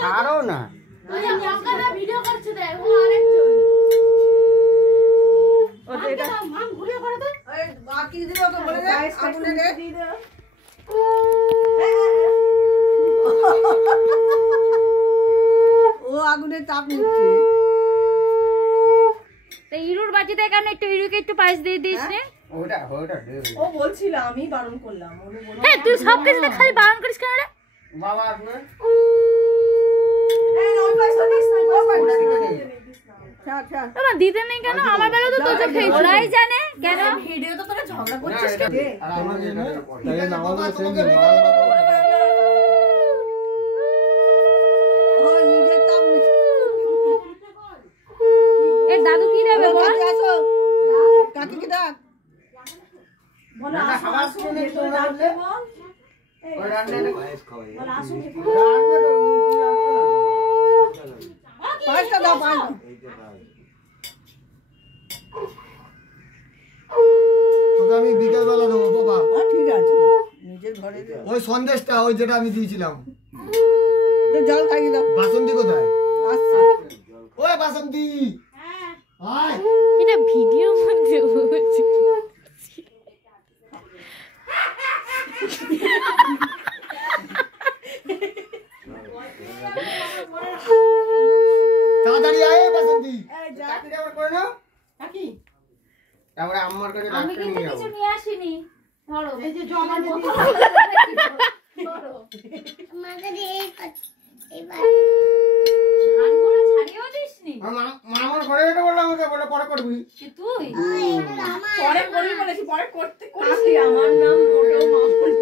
ছাড়ো না ভিডিও করছে দেখ ও আরেকজন ওটা এটা মাম ঘুরে করে দে এই বাকি দিলে ওকে বলে দে আগুনে দে ও আগুনে তাপ নিচ্ছে তো হিরোর বাটিতে কেন একটু হিরোকে একটু পায়েস দিয়ে দিস রে ওটা দে ও বলছিল আমি বারণ করলাম ওরে বলো হ্যাঁ তুই সব কিছুতে খালি বারণ করিস কেন রে বাবা আসবে এই ওই পায়েসটা দিস না ওই পায়েসটা ছাড় বাবা দিতে নেই কেন আমার বেলা তো তোকে খেয়েছি ওরাই জানে কেন ভিডিও তো তোরা ঝগড়া করছিস কেন আর আমরা তাই নামাজ সেম ও নিজের তাপ নিচ্ছে এ দাদু কি দেবে বল আসো কাকি কি ডাক বলো আসো আসো তো ডাকলে বল ওই রান্না বল আসো পাঁচটা দাও পাঁচটা তোকে আমি বিকেল বেলা দেবো বাবা। ঠিক আছে নিজের ঘরে ওই সন্দেশটা ওই যেটা আমি দিয়েছিলাম। জল খাইয়ে দাও বাসন্তী কোথায়? আচ্ছা ওই বাসন্তী আয় এটা ভিডিও মধ্যে বলছি তাড়াতাড়ি আয় বাসন্তী। এই যা চাকরি আবার করে নাও কাকি তারপরে আম্মার কাছে আমি ডাক্তার কিন্তু নিয়ে যাবো কিছু নিয়ে আসিনি ধরো এই যে জমা দিয়ে ধানগুলো ছাড়িয়েও দিসনি মামার ঘরে এটা বললো আমাকে বলে পরে করবি কি তুই পরে করবি বলেছি পরে করতে করিস আমার নাম মোটেও মামুন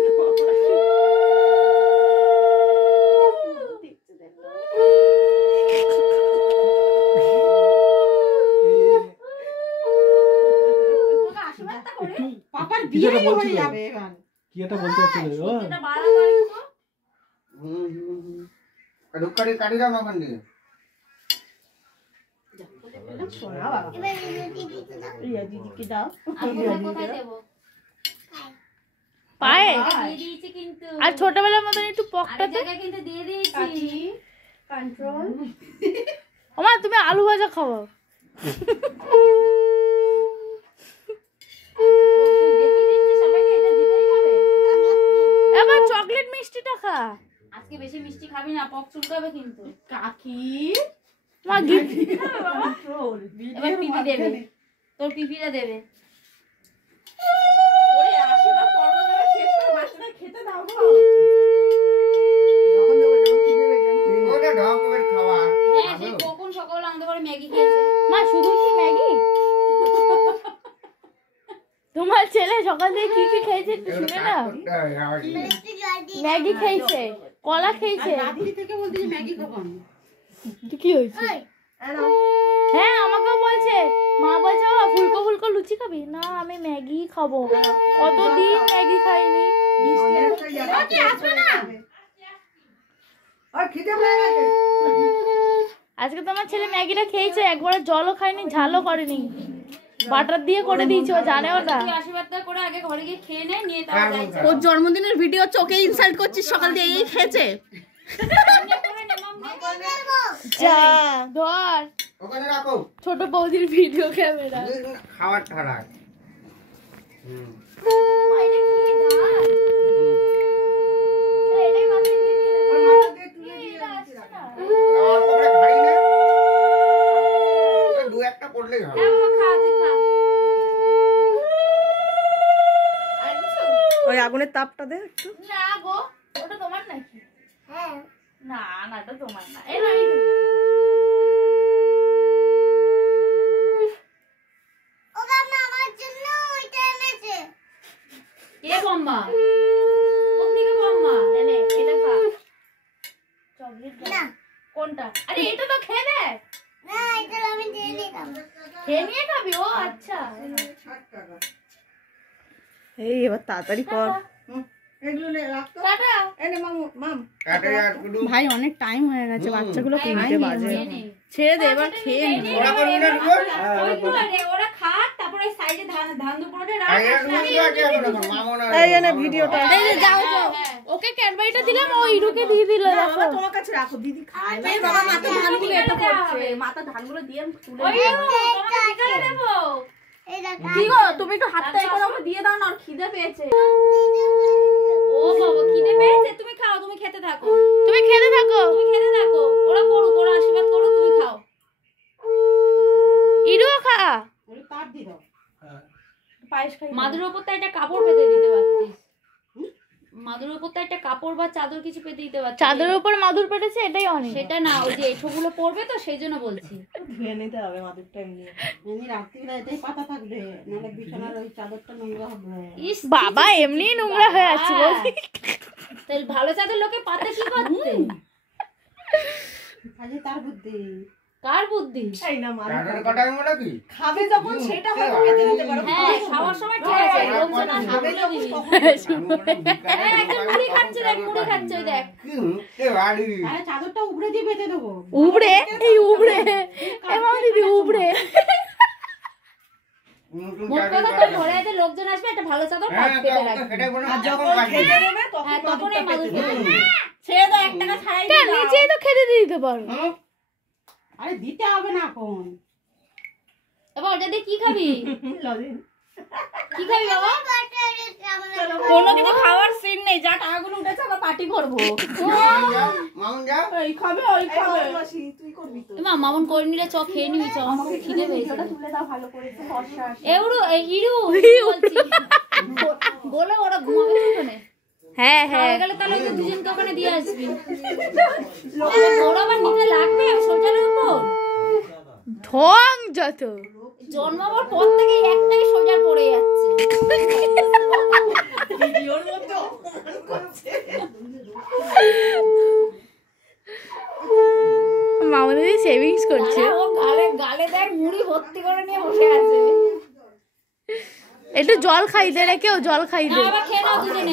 পাপার বিয়ে হয়ে যাবে এবার কি এটা বলতে চাচ্ছিস ও এটা বাড়াবাড়ি তো ধূপকাঠি কাটি দাও না ওখান থেকে শোনা বাবা রিয়া দিদিকে দাও আমি কোথায় দেব পায়ে দিয়ে দিয়েছি কিন্তু আর ছোটবেলার মতন একটু আরেক পকটাতে জায়গায় কিন্তু দিয়ে দিয়েছি কন্ট্রোল ওমা তুমি আলু ভাজা খাও তুই দেখিয়ে দিচ্ছিস সবাইকে এটা দিতেই হবে এবার চকলেট মিষ্টিটা খা আজকে বেশি মিষ্টি খাবি না পক চুলকাবে কিন্তু কাকি মা গিফট কন্ট্রোল এবার পিপি দেবে তোর পিপিটা দেবে ওরে আশীর্বাদ পর্ব দেওয়া শেষ করে বাচ্চাটা খেতে দাও গো তখন দেবো যখন খিদে পেয়ে যাবে ওটা ঢক করে খাওয়া হ্যাঁ সেই কখন সকালে আমাদের ঘরে ম্যাগি খেয়েছে মা শুধু কি ম্যাগি তোমার ছেলে সকাল থেকে কি কি খেয়েছে একটু শুনে না ম্যাগি খেয়েছে কলা খেয়েছে রাত্রি থেকে বলতেছি ম্যাগি কখন কি হয়েছে হ্যাঁ আমাকেও বলছে মা বলছে বাবা ফুলকো ফুলকো লুচি খাবি না আমি ম্যাগি খাবো কতদিন ম্যাগি খাইনি মিষ্টি আসবে না আর খিদে পেয়ে গেছে আজকে তোমার ছেলে ম্যাগিটা খেয়েছে একবার জলও খায়নি ঝালও করেনি বাটার দিয়ে করে দিয়েছে ও জানেও না তুই আশীর্বাদটা করে আগে ঘরে গিয়ে খেয়ে নে নিয়ে তারপর যাইছে ওর জন্মদিনের ভিডিও চোখে ইনসাল্ট করছিস সকাল দিয়ে এই খেয়েছে যা ধর ওখানে রাখো ছোট বৌদির ভিডিও ক্যামেরা খাওয়ার ছাড়া আমার পরে খাই না দু একটা পড়লেই হবে ওই আগুনের তাপটা দে একটু না গো ওটা তোমার নাকি হ্যাঁ না না এটা তোমার না এই এ বম্মা কোনদিকে বম্মা এনে এটা খা চকলেট না কোনটা আরে এটা তো খেয়ে দে না এটা আমি দিয়ে নিলাম খেয়ে নিয়ে খাবি ও আচ্ছা এই এবার তাড়াতাড়ি কর এগুলো নে রাখতো টাটা এনে মামু মাম কাটে আর গুডু ভাই অনেক টাইম হয়ে গেছে বাচ্চাগুলো তিনটে বাজে খেয়ে নে। ছেড়ে দে এবার খেয়ে নে ওরা করবি না রিপোর্ট ওরা খাক তারপর ওই সাইডে ধান দুপুরটা রাখ। আর এরা রুটি আছে এখন এখন, মামন আর এই জন্য ভিডিওটা এই যে যাও যাও ওকে ক্যাডবেরিটা দিলাম ও ইরুকে দিয়ে দিল না, দেখো বাবা তোমার কাছে রাখো দিদি খায় না। এই বাবা মাথা ধানগুলো এটা করছে মাথা ধানগুলো দিয়ে আমি তুলে ওই দিই। তোমাকে বিকালে দেবো। কি গো তুমি একটু হাতটা এই করে আমাকে দিয়ে দাও না, আর খিদে পেয়েছে। ও বাবা খিদে পেয়েছে, তুমি খাও, তুমি খেতে থাকো, তুমি খেতে থাকো তুমি খেতে থাকো। ওরা করুক, ওরা আশীর্বাদ করুক, তুমি খাও। ইরুও খা ওই তার দি দাও পায়েস খাই। মাদুরের উপর তো একটা কাপড় পেতে দিতে পারতিস। মাদুরের উপর তো একটা কাপড় বা চাদর কিছু পেতে দিতে পারতিস। চাদরের উপর মাদুর পেটেছে এটাই অনেক সেটা না, ওই যে এঠোগুলো পড়বে তো সেই জন্য বলছি। ধুয়ে নিতে হবে মাদুরটা এমনি। এমনি রাত্রিবেলা এটাই পাতা থাকবে, নাহলে বিছানার ওই চাদরটা নোংরা হবে। ইস বাবা এমনি নোংরা হয়ে আছে বলছি তাহলে ভালো চাদর লোকে পাতে কি করতে? আজকে তার বুদ্ধি। কার বুদ্ধি? এই না মাদুর চাদর কাটার মনে কি খাবে যখন সেটা হয়তো খেতে দিতে পারো। হ্যাঁ খাওয়ার সময় ঠিক আছে, লোকজন আর খাবে সামনে যখন দিবি। তখন এই একজন মুড়ি খাচ্ছে, দেখ মুড়ি খাচ্ছে, ওই দেখ। কি হচ্ছে বাড়ি আরে চাদরটা উপরে দিয়ে বেঁধে দেবো। উবড়ে এই উবড়ে এমন দিদি উবড়ে নতুন মোট চাদর কথা তোর ঘরে এতে লোকজন আসবে, একটা ভালো চাদর হ্যাঁ পাত পেতে রাখবি। সেটাই বলে আর যখন খেতে দেবে তখন হ্যাঁ তখন এই মাদুর মাদুরটা পেতে পেতে দেবে। দিবি। ছেড়ে দাও 1 টাকা ছাড়াই তা নিচেই তো খেতে দিয়ে দিতে পারো আরে দিতে হবে না এখন। এবার ওটা দিয়ে কি খাবি? লজেন কি খাবি বাবা? কোনো কিছু খাওয়ার সিন নেই, যা টাকাগুলো উঠেছে আমরা পার্টি করবো। মামন যা এই খাবে ওই খাবে মাসি তুই করবি তো। মা মামন করে নিলে চ খেয়ে নিবি, চ আমাকে খিদে পেয়েছে। তুলে দাও ভালো করে একটু ফর্সা আসে। ইরু বলছি। বলো ওরা ঘুমাবে ওখানে। হ্যাঁ হয়ে হ্যাঁ গেলে তাহলে ওদের দুজনকে ওখানে দিয়ে আসবি। ওরা আবার নিতে লাগবে সোজারের উপর। ঢং যত জন্মাবার পর থেকে একটাই সোজার পড়ে যাচ্ছে। ভিডিওর মধ্যে অপমান করছে। মামা দিদি সেভিংস করছে দাঁড়া, ও গালে গালে দেখ মুড়ি ভর্তি করে নিয়ে বসে আছে। একটু জল খাই দে রে কেউ জল খাই না দে আবার খেয়ে নাও দুজনে।